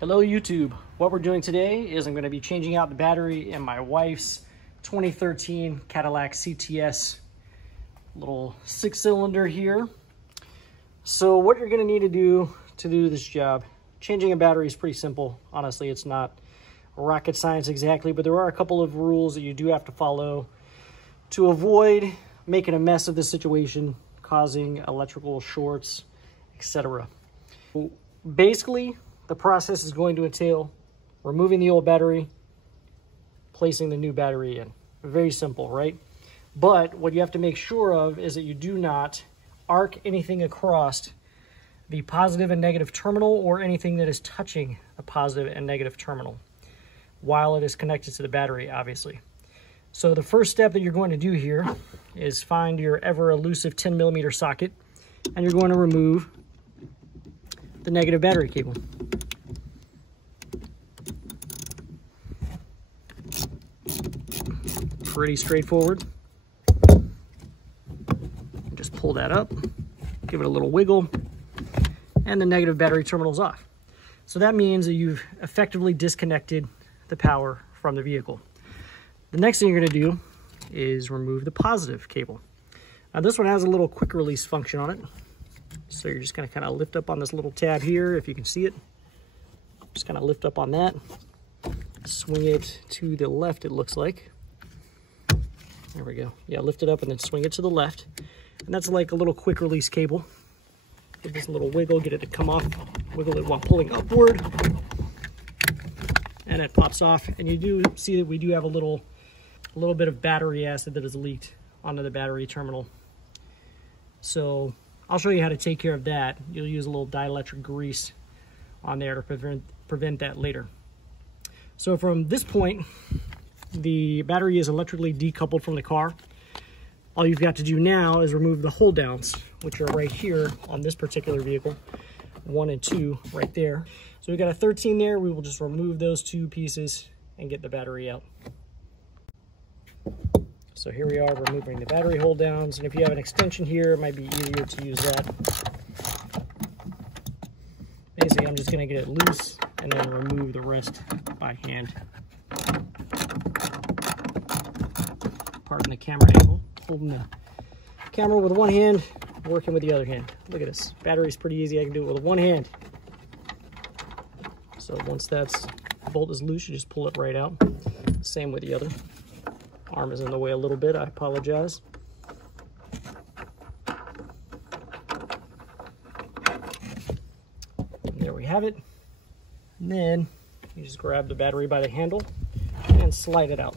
Hello YouTube. What we're doing today is I'm going to be changing out the battery in my wife's 2013 Cadillac CTS, little 6-cylinder here. So what you're going to need to do this job, changing a battery is pretty simple. Honestly, it's not rocket science exactly, but there are a couple of rules that you do have to follow to avoid making a mess of the situation, causing electrical shorts, etc. Basically, the process is going to entail removing the old battery, placing the new battery in. Very simple, right? But what you have to make sure of is that you do not arc anything across the positive and negative terminal or anything that is touching the positive and negative terminal while it is connected to the battery, obviously. So the first step that you're going to do here is find your ever elusive 10mm socket, and you're going to remove the negative battery cable. Pretty straightforward. Just pull that up, give it a little wiggle, and the negative battery terminal is off. So that means that you've effectively disconnected the power from the vehicle. The next thing you're going to do is remove the positive cable. Now this one has a little quick release function on it. So you're just going to kind of lift up on this little tab here, if you can see it. Just kind of lift up on that. Swing it to the left, it looks like. There we go. Yeah, lift it up and then swing it to the left. And that's like a little quick release cable. Give this a little wiggle, get it to come off. Wiggle it while pulling upward. And it pops off. And you do see that we do have a little bit of battery acid that is leaked onto the battery terminal. So I'll show you how to take care of that. You'll use a little dielectric grease on there to prevent that later. So from this point, the battery is electrically decoupled from the car. All you've got to do now is remove the Holddowns, which are right here on this particular vehicle, 1 and 2 right there. So we've got a 13 there. We will just remove those two pieces and get the battery out. So here we are removing the battery Holddowns, and if you have an extension here, it might be easier to use that. Basically, I'm just going to get it loose and then remove the rest by hand. Pardon the camera angle. Holding the camera with one hand, working with the other hand. Look at this. Battery's pretty easy. I can do it with one hand. So once that bolt is loose, you just pull it right out. Same with the other. Arm is in the way a little bit. I apologize. And there we have it. And then you just grab the battery by the handle and slide it out.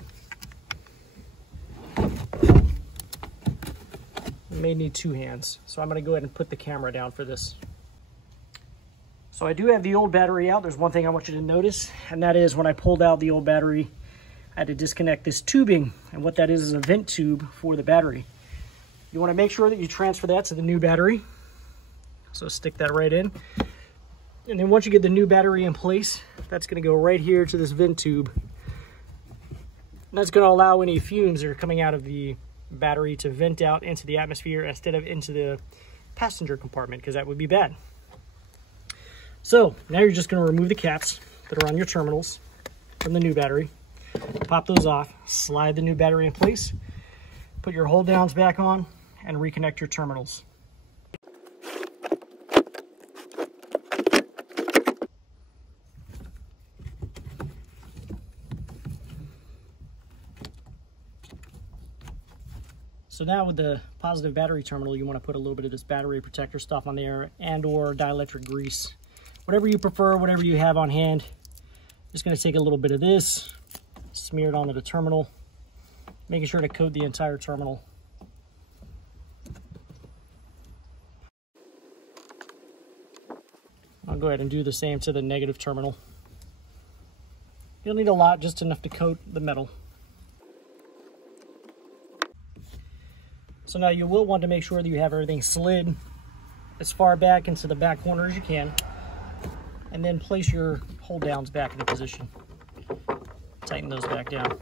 You may need two hands, so I'm going to go ahead and put the camera down for this. So I do have the old battery out. There's one thing I want you to notice, and that is when I pulled out the old battery, I had to disconnect this tubing, and what that is a vent tube for the battery. You want to make sure that you transfer that to the new battery. So stick that right in. And then once you get the new battery in place, that's going to go right here to this vent tube. And that's going to allow any fumes that are coming out of the battery to vent out into the atmosphere instead of into the passenger compartment, because that would be bad. So now you're just going to remove the caps that are on your terminals from the new battery. Pop those off, slide the new battery in place, put your Holddowns back on, and reconnect your terminals. So now with the positive battery terminal, you want to put a little bit of this battery protector stuff on there and or dielectric grease. Whatever you prefer, whatever you have on hand. Just going to take a little bit of this, smear it onto the terminal, making sure to coat the entire terminal. I'll go ahead and do the same to the negative terminal. You'll need a lot, just enough to coat the metal. So now you will want to make sure that you have everything slid as far back into the back corner as you can, and then place your Holddowns back into position. Tighten those back down.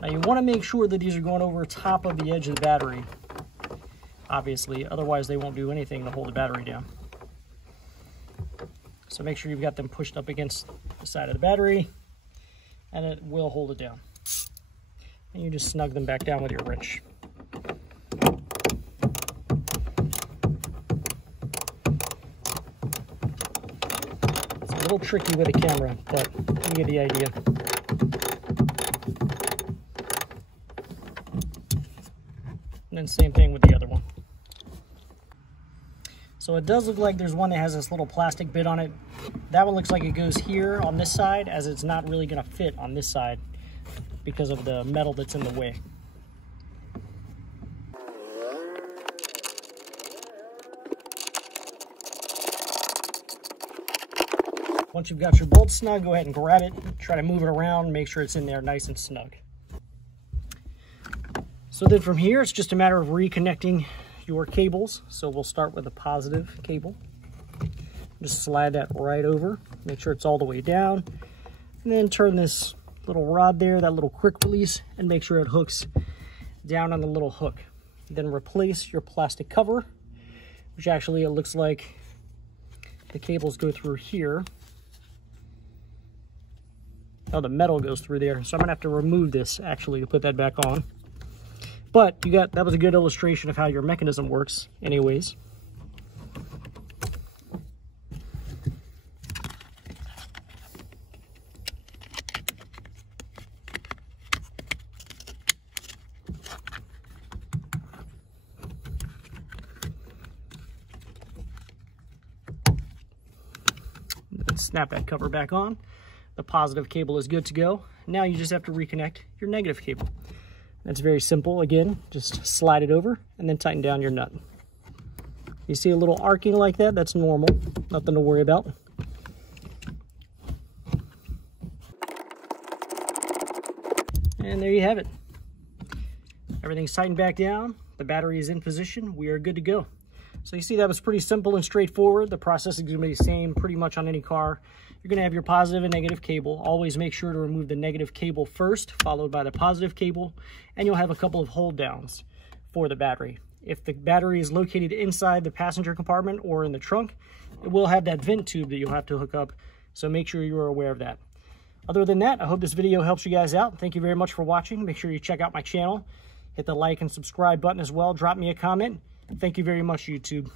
Now you want to make sure that these are going over top of the edge of the battery, obviously, otherwise they won't do anything to hold the battery down. So make sure you've got them pushed up against the side of the battery, and it will hold it down. And you just snug them back down with your wrench. It's a little tricky with a camera, but you get the idea. And then same thing with the other one. So it does look like there's one that has this little plastic bit on it. That one looks like it goes here on this side, as it's not really gonna fit on this side because of the metal that's in the way. Once you've got your bolt snug, go ahead and grab it, try to move it around, make sure it's in there nice and snug. So then from here, it's just a matter of reconnecting your cables. So we'll start with a positive cable. Just slide that right over, make sure it's all the way down, and then turn this little rod there, that little quick release, and make sure it hooks down on the little hook. Then replace your plastic cover, which actually it looks like the cables go through here. Oh, the metal goes through there, so I'm gonna have to remove this actually to put that back on. But that was a good illustration of how your mechanism works anyways. Snap that cover back on. The positive cable is good to go. Now you just have to reconnect your negative cable. That's very simple. Again, just slide it over and then tighten down your nut. You see a little arcing like that? That's normal. Nothing to worry about. And there you have it. Everything's tightened back down. The battery is in position. We are good to go. So you see that was pretty simple and straightforward. The process is going to be the same pretty much on any car. You're going to have your positive and negative cable. Always make sure to remove the negative cable first, followed by the positive cable, and you'll have a couple of hold downs for the battery. If the battery is located inside the passenger compartment or in the trunk, it will have that vent tube that you'll have to hook up, so make sure you are aware of that. Other than that, I hope this video helps you guys out. Thank you very much for watching. Make sure you check out my channel. Hit the like and subscribe button as well. Drop me a comment. Thank you very much, YouTube.